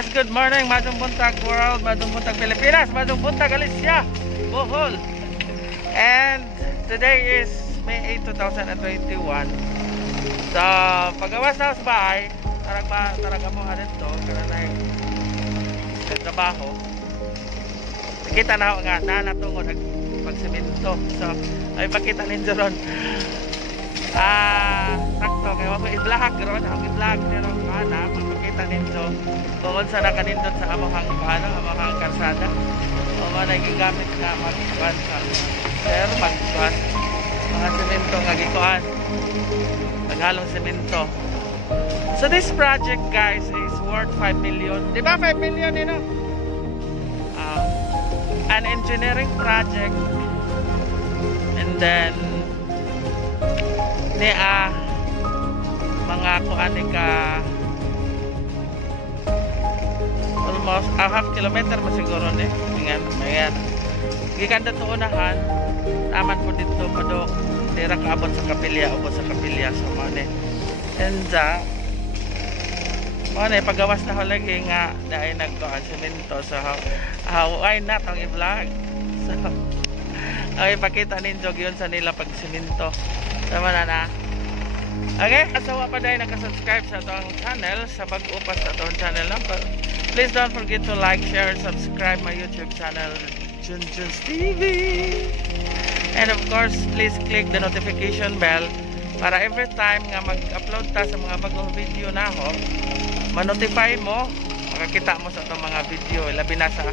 Yes, good morning, Madung Buntag World, Madung Buntag Pilipinas, Madung Buntag Alicia, Bohol. And today is May 8, 2021. So, pagawas na sa bahay, tarag mo ka dito, karanay sa trabaho. Nakita na ako nga, natungod pagsiminto. So, ay pakita ninyo ron. Sakto, kaya ako i-vlog ron, ako i-vlog nyo na, magpakita ninyo kung saan na kanindot sa amahang karsada. O mga nagigamit na magkuhan sa sir, magkuhan mga semento nga gikuhan, naghalong semento. So this project guys is worth 5 million. Diba 5 million you know? An engineering project, and then mga kuani ka almost a half kilometer masiguro ni mayan gikan dito unahan taman po dito pado tira kaabot sa kapilya ubos sa kapilya so mane enza mane pagawas na halagi nga dai nagkuan semento so why not ang i-vlog so ay pakita ninyo yun sa nila pag semento tama na. Okay, asawa pa dahil nakasubscribe sa itong channel, sa mag-upas sa itong channel lang. Please don't forget to like, share, and subscribe my YouTube channel, Junjuns TV. And of course, please click the notification bell para every time nga mag-upload ta sa mga bagong video na ako, ma-notify mo, makakita mo sa itong mga video. Labi na sa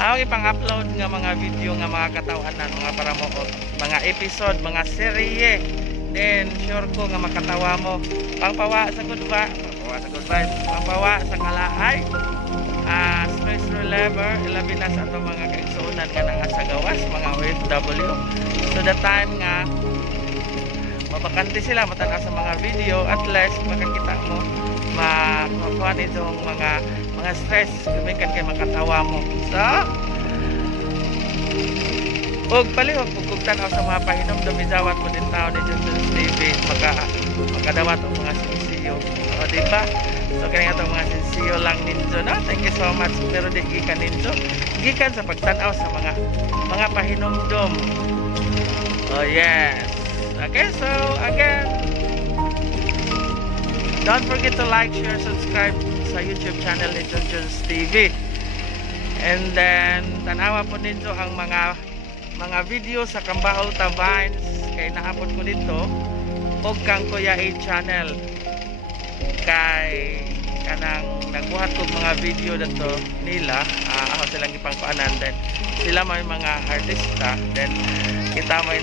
ako ipang-upload nga mga video nga mga katawanan, mga paramoot, mga episode, mga serye. Then sure ko nga makatawa mo. Pangpawa sa good vibes, pangpawa sa kalaay, stress reliever, ilabi na sa itong mga kaigsuunan nga nga sa gawas, mga OFW. So the time nga mabakante sila matanaw sa mga video, at least makakita mo makuha nitong mga stress, gumikan kay makatawa mo. So og palihog kung tanaw sa mga pahinom dumidawat mo din tao ni Junjuns TV makadawat ang mga sinsiyo o diba? So kaya itong mga sinsiyo lang ninyo no? Thank you so much pero di gikan ninyo gikan sa pagtanaw sa mga pahinom dom. Oh yes, okay, so again don't forget to like, share, subscribe sa YouTube channel ni Junjuns TV, and then tanawa po ninyo ang mga video sa Kambahol Vines kay naabot ko dito og kang Kuya A channel kay kanang nagbuhat ko mga video dito nila ako silang ipangpaanan, then sila may mga artista, then kita may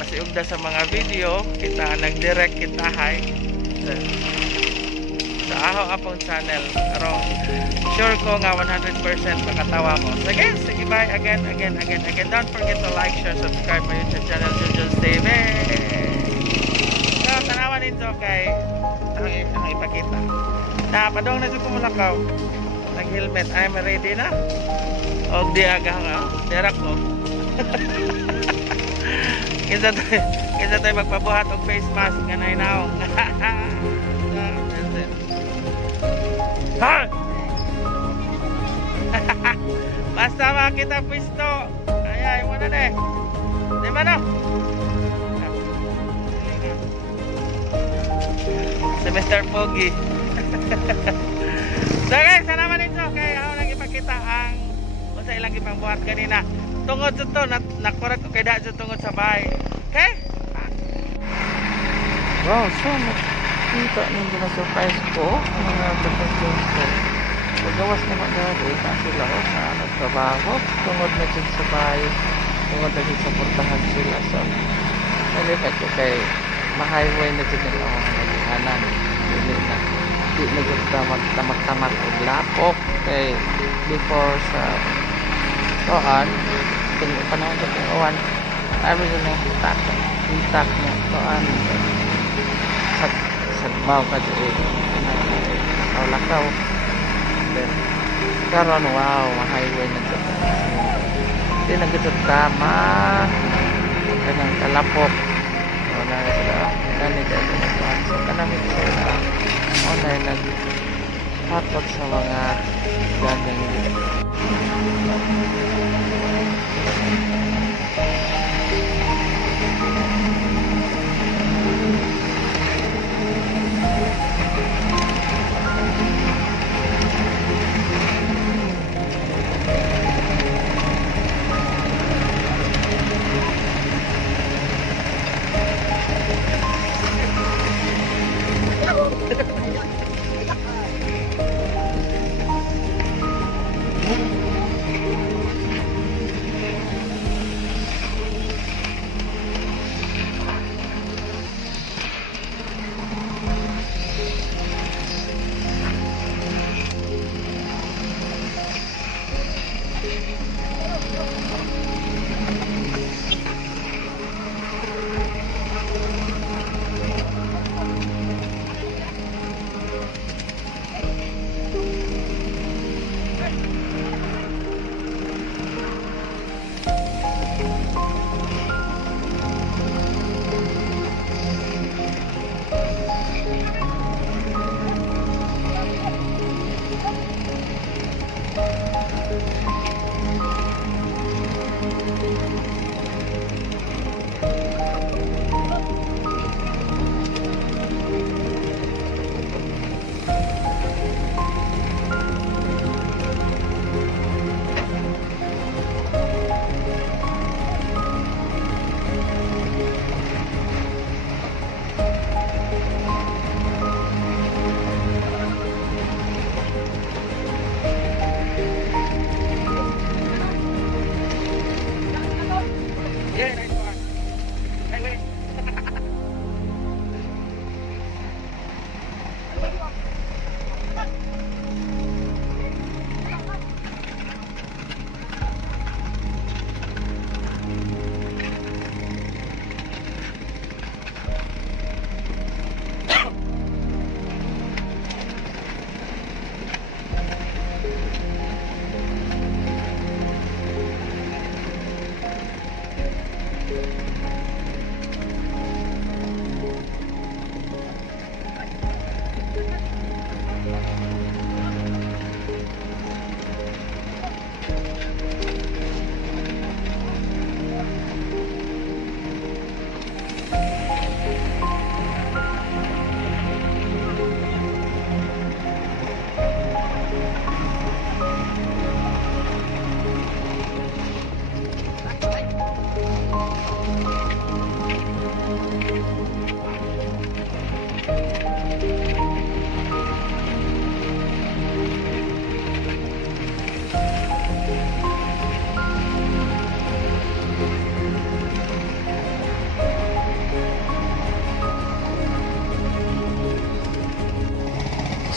pasiugda sa mga video, kita nag-direct kita hi sa aho apong channel arong sure ko nga 100% makatawa mo. So again, sige bye again. Don't forget to like, share, subscribe my YouTube channel, Junjuns TV. So tanawan ninyo kay ang ipakita na padong na dyan kumulakaw nag helmet, I'm ready na og di aga nga derak mo. Kinsa tayo magpabuhat og face mask nga nainaong. Ha! Basta makita pwesto. Ay mo na na eh. Di ba no? Si Mr. Pogi. So guys, sana naman ito. Kaya ako lang ipakita ang kung sa ilang ipangbuhat kanina. Tungod ito, nakurat ko kay Dajo tungod sa bahay. Okay? Wow, so kita ninyo na surprise ko mga kapatid ko. Pagawas na magdari na sila sa nagtrabaho tungod na dyan sa bahay, tungod na dyan sa portahan sila. So nalipat ko kay ma-highway na dyan nila ang naghanan. Hindi na dyan tamak-tamak o lapok kay before sa soan kung panahon sa pingawan sabi dyan na hitak niya soan sagmaw ka dyan lakaw then karon wow ma-highway na dyan hindi na dyan tama kanang kalapok wala na sila kanang dyan so kanang ito na online Hatod sa mga ganyang dito.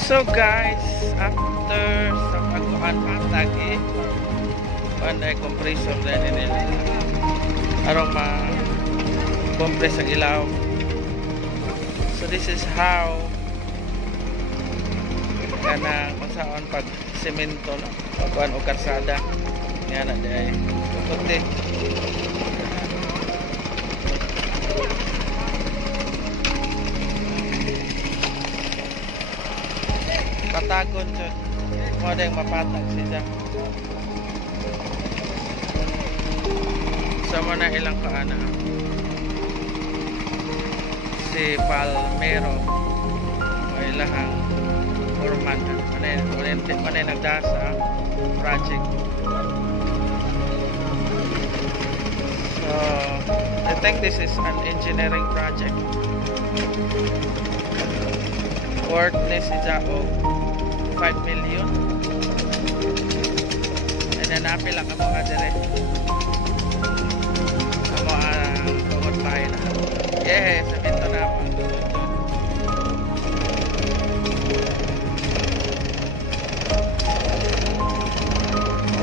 So guys, after sa pagkuhan patag panday compressor din nila arong ma-compress ang ilaw. So this is how kanang masaon pag semento no, pagkuhan o karsada nga na day puti. Patagon dyan. Mga dahil mapatag siya. Sama na ilang kaana. Si Palmero. O ilahang Orman. Manay nagdasa project. So, I think this is an engineering project. Worth ni si Jao 5 million. And then napila ka mga dire. Amo tungod tayo na. Yes, sabihin na ako.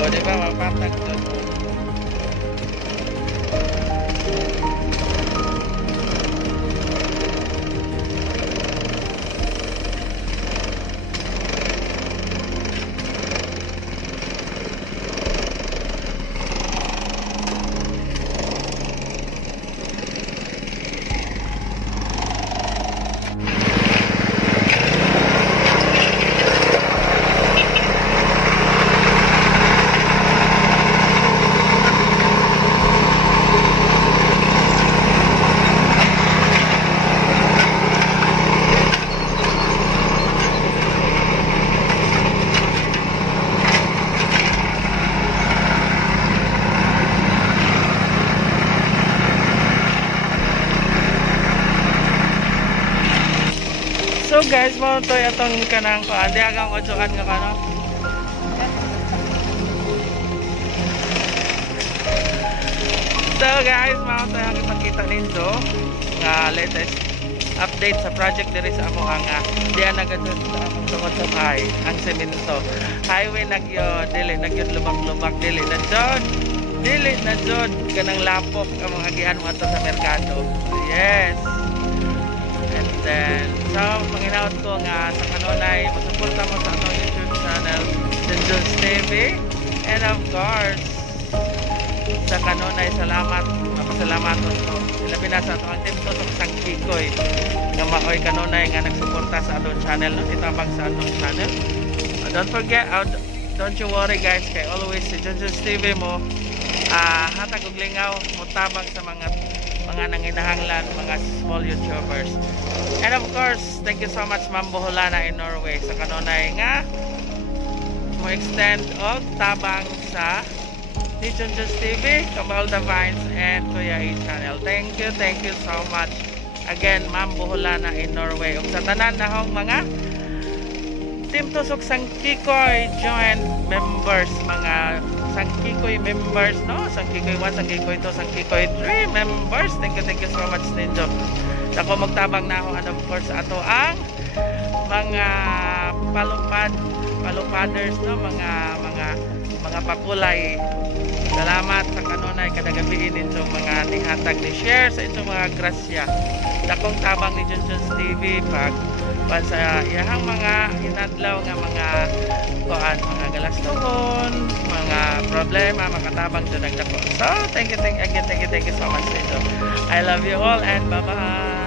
O diba mapatag doon. So guys, mo to atong kanang ko andi agang odyoan nga kano. So guys, mo to ang ipakita ninyo nga latest update sa project diri sa amo nga diyan nagadto sa among tungod sa bahay ang semento. Highway nagyo dili nagyo lubak-lubak dili na jud kanang lapok ang mga agian mo ato sa merkado. Yes. And then, so, panginaot ko nga sa kanunay, masuporta mo sa atong YouTube channel, Junjun's TV. And of course, sa kanunay, salamat, mapasalamaton ko. Ilabi na sa atong team to sa isang kikoy. Nga maoy kanunay nga nagsuporta sa atong channel, no? Itabang sa atong channel. Don't forget, don't you worry guys, kay always si Junjun's TV mo, hatag og lingaw, mutabang sa mga nanginahanglan, mga small YouTubers. And of course, thank you so much Ma'am Boholana in Norway sa kanunay nga mo extend og tabang sa ni Junjun's TV, Kabal the Vines and Kuya A channel. Thank you so much again Ma'am Boholana in Norway. Ug sa tanan nahong mga Team Tusok Sangkikoy joint members, mga Sangkikoy members, no? Sangkikoy 1, Sangkikoy 2, Sangkikoy 3 members. Thank you so much ninyo. Ako magtabang na ako, and of course, ato ang mga palupaders, no? Mga pakulay. Salamat sa kanunay kadagabiin ninyo mga nihatag ni share sa inyong mga grasya. Dakong tabang ni Junjun's TV pag sa iyahang mga inadlaw nga mga mga galastuhon, mga problema, makatabang dyan ang dako. So, thank you so much. I love you all and bye-bye.